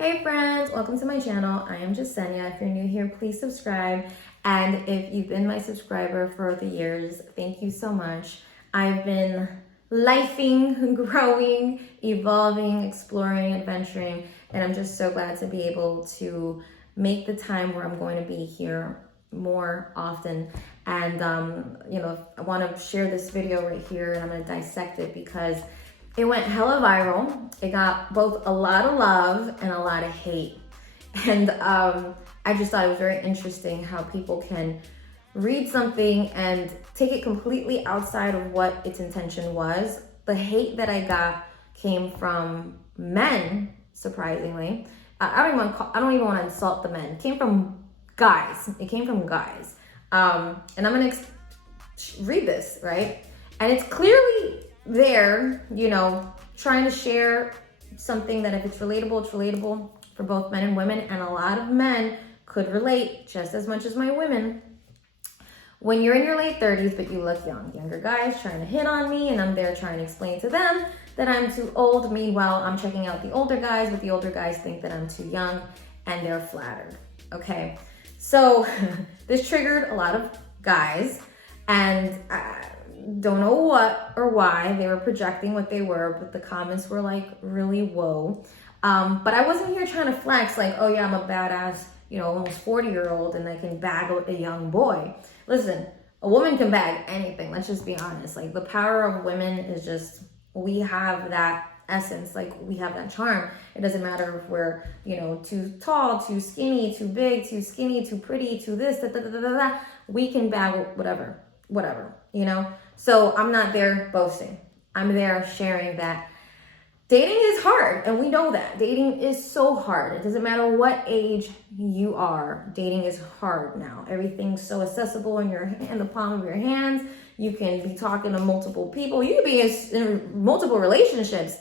Hey friends, welcome to my channel. I am Jasenia. If you're new here, please subscribe. And if you've been my subscriber for the years, thank you so much. I've been lifing, growing, evolving, exploring, adventuring, and I'm just so glad to be able to make the time where I'm going to be here more often. And I want to share this video right here, and I'm going to dissect it because it went hella viral. It got both a lot of love and a lot of hate. And I just thought it was very interesting how people can read something and take it completely outside of what its intention was. The hate that I got came from men, surprisingly. I don't even want to insult the men. It came from guys. It came from guys. And I'm gonna read this, right? And it's clearly there, trying to share something that if it's relatable for both men and women, and a lot of men could relate just as much as my women. When you're in your late 30s, but you look young, younger guys trying to hit on me, and I'm there trying to explain to them that I'm too old. Meanwhile, I'm checking out the older guys, but the older guys think that I'm too young, and they're flattered, okay? So this triggered a lot of guys, and don't know what or why they were projecting what they were, but the comments were like really whoa. But I wasn't here trying to flex like, oh yeah, I'm a badass, almost 40-year-old and I can bag a young boy. Listen, a woman can bag anything. Let's just be honest. Like, the power of women is just, we have that essence, like we have that charm. It doesn't matter if we're, too tall, too skinny, too big, too skinny, too pretty, too this, we can bag whatever. So I'm not there boasting. I'm there sharing that dating is hard, and we know that. Dating is so hard. It doesn't matter what age you are. Dating is hard now. Everything's so accessible in the palm of your hands. You can be talking to multiple people. You could be in multiple relationships,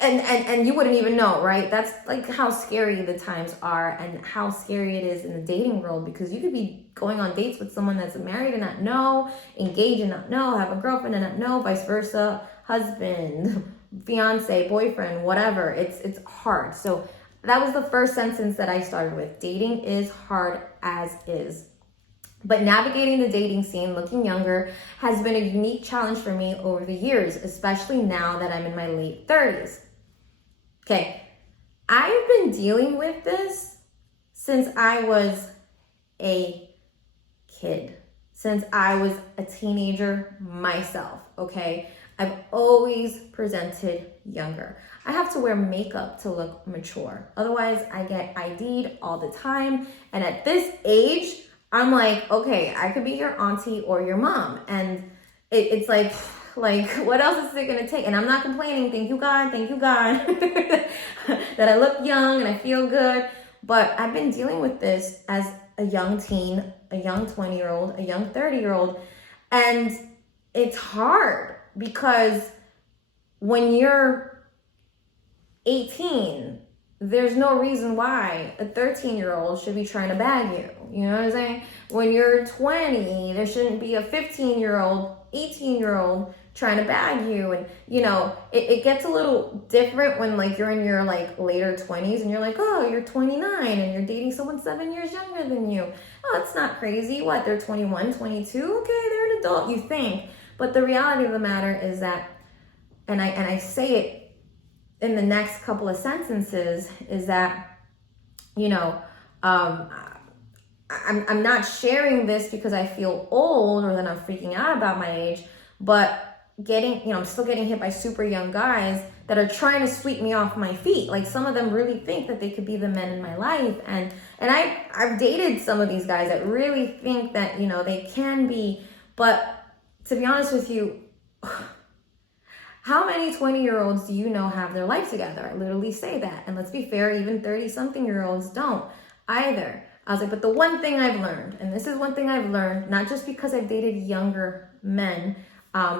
and you wouldn't even know, right? That's like how scary the times are and how scary it is in the dating world, because you could be going on dates with someone that's married and not know, engaged and not know, have a girlfriend and not know, vice versa, husband, fiance, boyfriend, whatever. It's hard. So that was the first sentence that I started with. Dating is hard as is. But navigating the dating scene, looking younger, has been a unique challenge for me over the years, especially now that I'm in my late 30s. Okay, I've been dealing with this since I was a kid, since I was a teenager myself, okay? I've always presented younger. I have to wear makeup to look mature. Otherwise, I get ID'd all the time. And at this age, I'm like, okay, I could be your auntie or your mom. And it's like, what else is it gonna take? And I'm not complaining, thank you God, that I look young and I feel good. But I've been dealing with this as a young teen, a young 20-year-old, a young 30-year-old. And it's hard because when you're 18, there's no reason why a 13-year-old should be trying to bag you. You know what I'm saying? When you're 20, there shouldn't be a 15-year-old, 18-year-old trying to bag you. And, it gets a little different when you're in your later 20s and you're like, oh, you're 29 and you're dating someone 7 years younger than you. Oh, it's not crazy. What? They're 21, 22. Okay, they're an adult, you think. But the reality of the matter is that, and I say it in the next couple of sentences, is that, I'm not sharing this because I feel old or that I'm freaking out about my age, but I'm still getting hit by super young guys that are trying to sweep me off my feet. Like, some of them really think that they could be the men in my life. And I've dated some of these guys that really think that, they can be. But to be honest with you, how many 20-year-olds do you know have their life together? I literally say that. And let's be fair, even 30-something-year-olds don't either. I was like, but the one thing I've learned, and this is one thing I've learned, not just because I've dated younger men,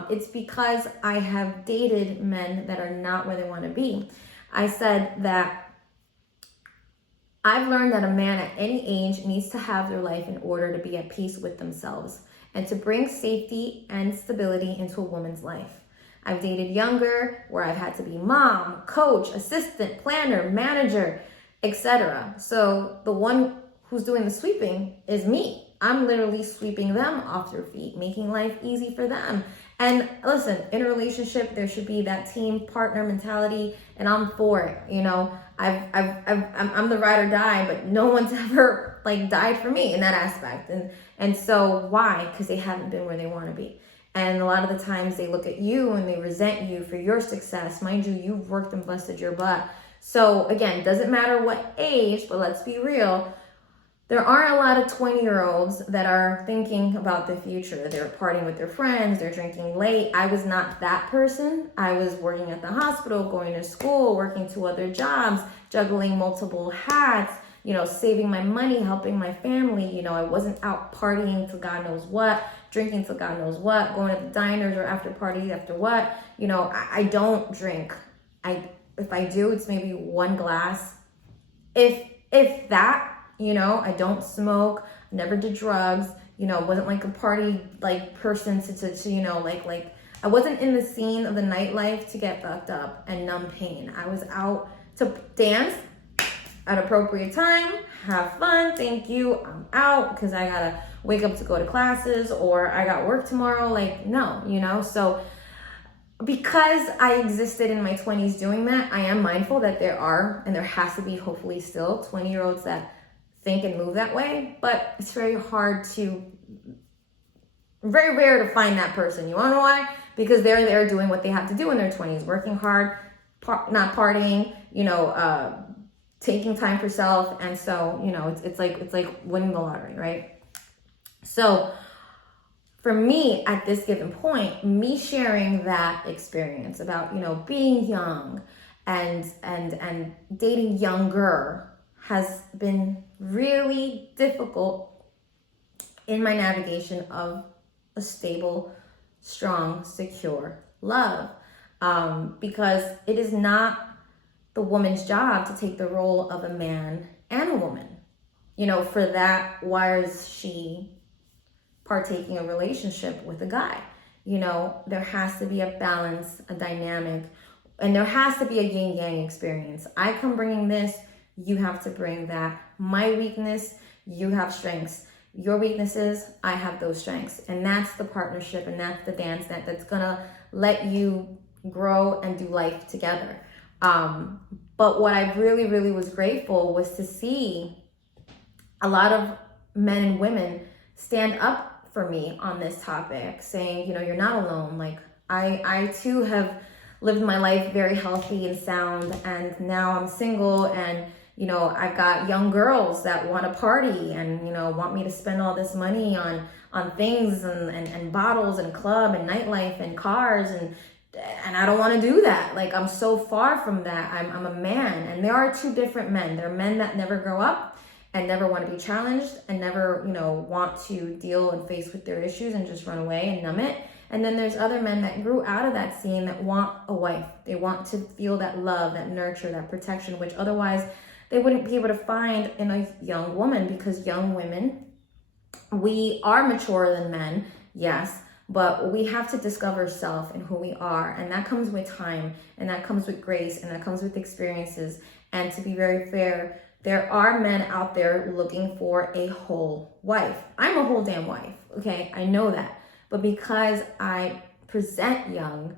it's because I have dated men that are not where they want to be. I said that I've learned that a man at any age needs to have their life in order to be at peace with themselves and to bring safety and stability into a woman's life. I've dated younger, where I've had to be mom, coach, assistant, planner, manager, etc. So the one who's doing the sweeping is me. I'm literally sweeping them off their feet, making life easy for them. And listen, in a relationship, there should be that team partner mentality, and I'm for it. You know, I'm the ride or die, but no one's ever like died for me in that aspect. And so why? Because they haven't been where they want to be. And a lot of the times they look at you and they resent you for your success. Mind you, you've worked and busted your butt. So again, doesn't matter what age, but let's be real. There aren't a lot of 20-year-olds that are thinking about the future. They're partying with their friends, they're drinking late. I was not that person. I was working at the hospital, going to school, working 2 other jobs, juggling multiple hats, you know, saving my money, helping my family. You know, I wasn't out partying to God knows what, drinking to God knows what, going to the diners or after parties after what. You know, I don't drink. If I do, it's maybe 1 glass. If that. You know, I don't smoke, never did drugs, you know, wasn't like a party like person to you know, like I wasn't in the scene of the nightlife to get fucked up and numb pain. I was out to dance at appropriate time, have fun, thank you, I'm out because I gotta wake up to go to classes or I got work tomorrow. Like, no, you know, so because I existed in my 20s doing that, I am mindful that there are, and there has to be hopefully still 20-year-olds that think and move that way, but it's very rare to find that person. You wanna know why? Because they're there doing what they have to do in their 20s, working hard, not partying, you know, taking time for self. And so, you know, it's like winning the lottery, right? So for me at this given point, me sharing that experience about, you know, being young and dating younger has been really difficult in my navigation of a stable, strong, secure love. Because it is not the woman's job to take the role of a man and a woman. You know, for that, why is she partaking a relationship with a guy? You know, there has to be a balance, a dynamic, and there has to be a yin-yang experience. I come bringing this, you have to bring that. My weakness, you have strengths. Your weaknesses, I have those strengths. And that's the partnership, and that's the dance that's gonna let you grow and do life together. But what I really was grateful was to see a lot of men and women stand up for me on this topic, saying, you know, you're not alone. Like I too have lived my life very healthy and sound, and now I'm single, and you know, I've got young girls that want to party and, you know, want me to spend all this money on things and bottles and club and nightlife and cars, and I don't want to do that. Like, I'm so far from that. I'm a man, and there are 2 different men. There are men that never grow up and never want to be challenged and never, you know, want to deal and face with their issues and just run away and numb it. And then there's other men that grew out of that scene that want a wife. They want to feel that love, that nurture, that protection, which otherwise they wouldn't be able to find in a young woman, because young women, we are mature than men, yes, but we have to discover self and who we are. And that comes with time, and that comes with grace, and that comes with experiences. And to be very fair, there are men out there looking for a whole wife. I'm a whole damn wife, okay? I know that. But because I present young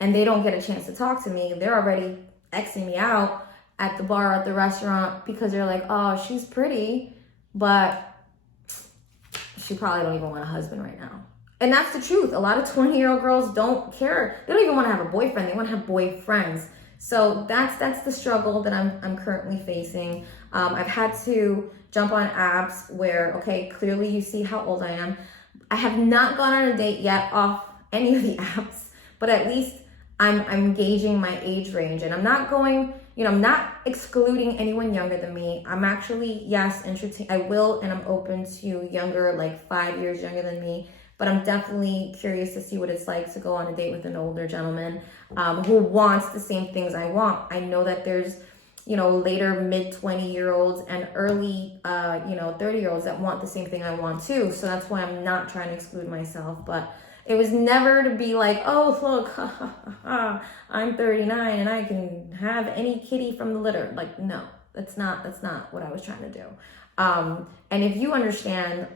and they don't get a chance to talk to me, they're already Xing me out at the bar, at the restaurant, because they're like, oh, she's pretty, but she probably don't even want a husband right now. And that's the truth. A lot of 20-year-old girls don't care. They don't even want to have a boyfriend. They want to have boyfriends. So that's the struggle that I'm currently facing. I've had to jump on apps where, okay, clearly you see how old I am. I have not gone on a date yet off any of the apps, but at least I'm gauging my age range, and I'm not going, you know, I'm not excluding anyone younger than me. I'm actually, yes, I will, and I'm open to younger, like 5 years younger than me, but I'm definitely curious to see what it's like to go on a date with an older gentleman who wants the same things I want. I know that there's, you know, later mid 20-year-olds and early, 30-year-olds that want the same thing I want too. So that's why I'm not trying to exclude myself. But it was never to be like, oh, look, I'm 39 and I can have any kitty from the litter. Like, no, That's not what I was trying to do. And if you understand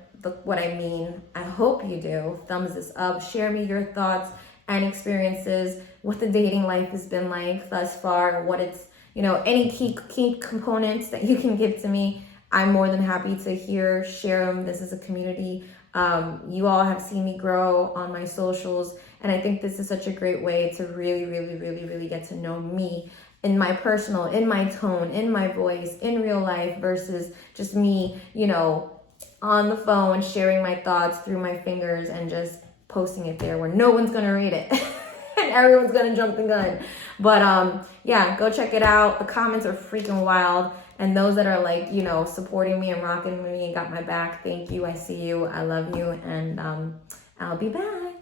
what I mean, I hope you do. Thumbs this up. Share me your thoughts and experiences, what the dating life has been like thus far, what it's, any key components that you can give to me. I'm more than happy to share them. This is a community. You all have seen me grow on my socials, and I think this is such a great way to really, really, really, really get to know me in my personal, in my tone, in my voice, in real life, versus just me, on the phone, sharing my thoughts through my fingers and just posting it there where no one's gonna read it and everyone's gonna jump the gun. But yeah, go check it out. The comments are freaking wild. And those that are like, supporting me and rocking with me and got my back, thank you. I see you. I love you. And I'll be back.